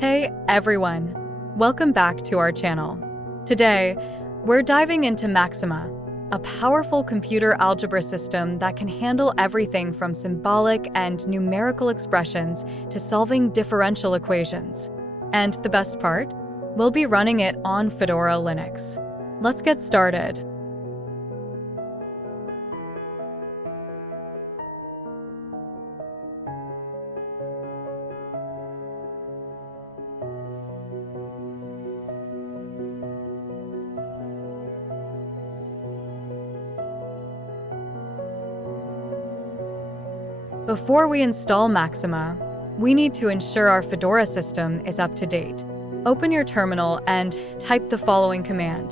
Hey everyone, welcome back to our channel. Today, we're diving into Maxima, a powerful computer algebra system that can handle everything from symbolic and numerical expressions to solving differential equations. And the best part? We'll be running it on Fedora Linux. Let's get started. Before we install Maxima, we need to ensure our Fedora system is up to date. Open your terminal and type the following command.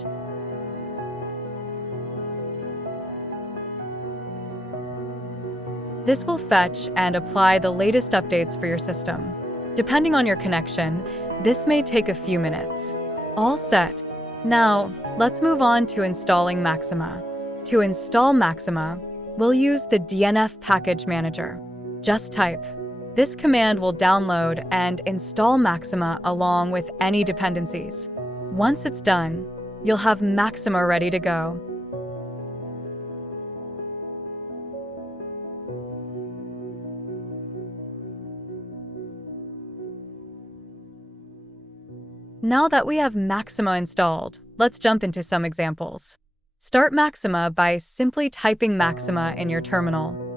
This will fetch and apply the latest updates for your system. Depending on your connection, this may take a few minutes. All set. Now, let's move on to installing Maxima. To install Maxima, we'll use the DNF package manager. Just type. This command will download and install Maxima along with any dependencies. Once it's done, you'll have Maxima ready to go. Now that we have Maxima installed, let's jump into some examples. Start Maxima by simply typing Maxima in your terminal.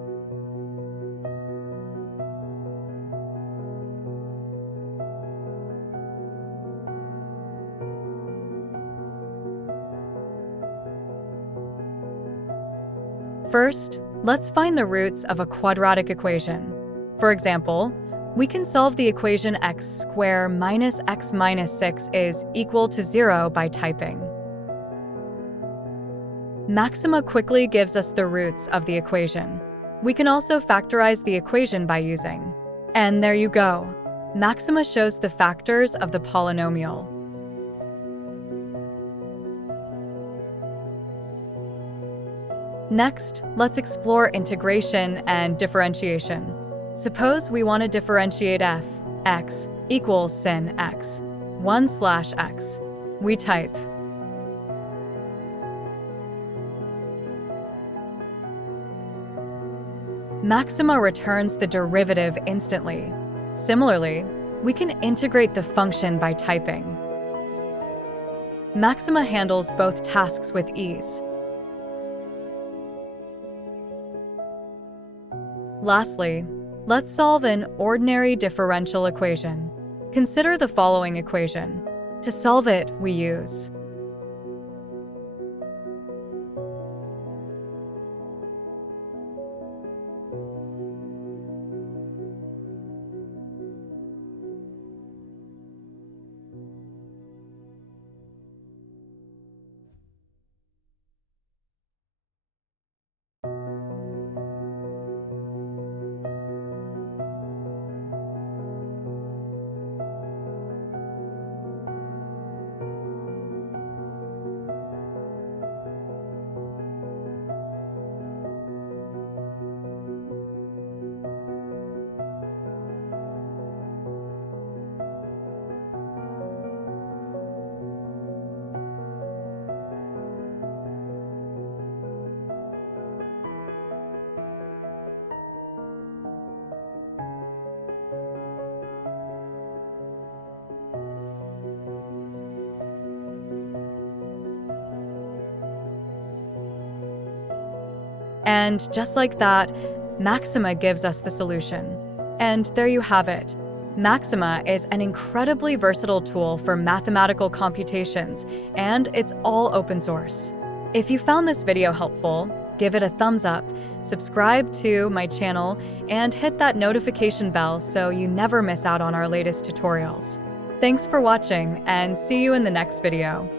First, let's find the roots of a quadratic equation. For example, we can solve the equation x squared minus x minus 6 is equal to 0 by typing. Maxima quickly gives us the roots of the equation. We can also factorize the equation by using. And there you go. Maxima shows the factors of the polynomial. Next, let's explore integration and differentiation. Suppose we want to differentiate f, x equals sin x, 1/x. We type. Maxima returns the derivative instantly. Similarly, we can integrate the function by typing. Maxima handles both tasks with ease. Lastly, let's solve an ordinary differential equation. Consider the following equation. To solve it, we use And just like that, Maxima gives us the solution. And there you have it. Maxima is an incredibly versatile tool for mathematical computations, and it's all open source. If you found this video helpful, give it a thumbs up, subscribe to my channel, and hit that notification bell so you never miss out on our latest tutorials. Thanks for watching, and see you in the next video.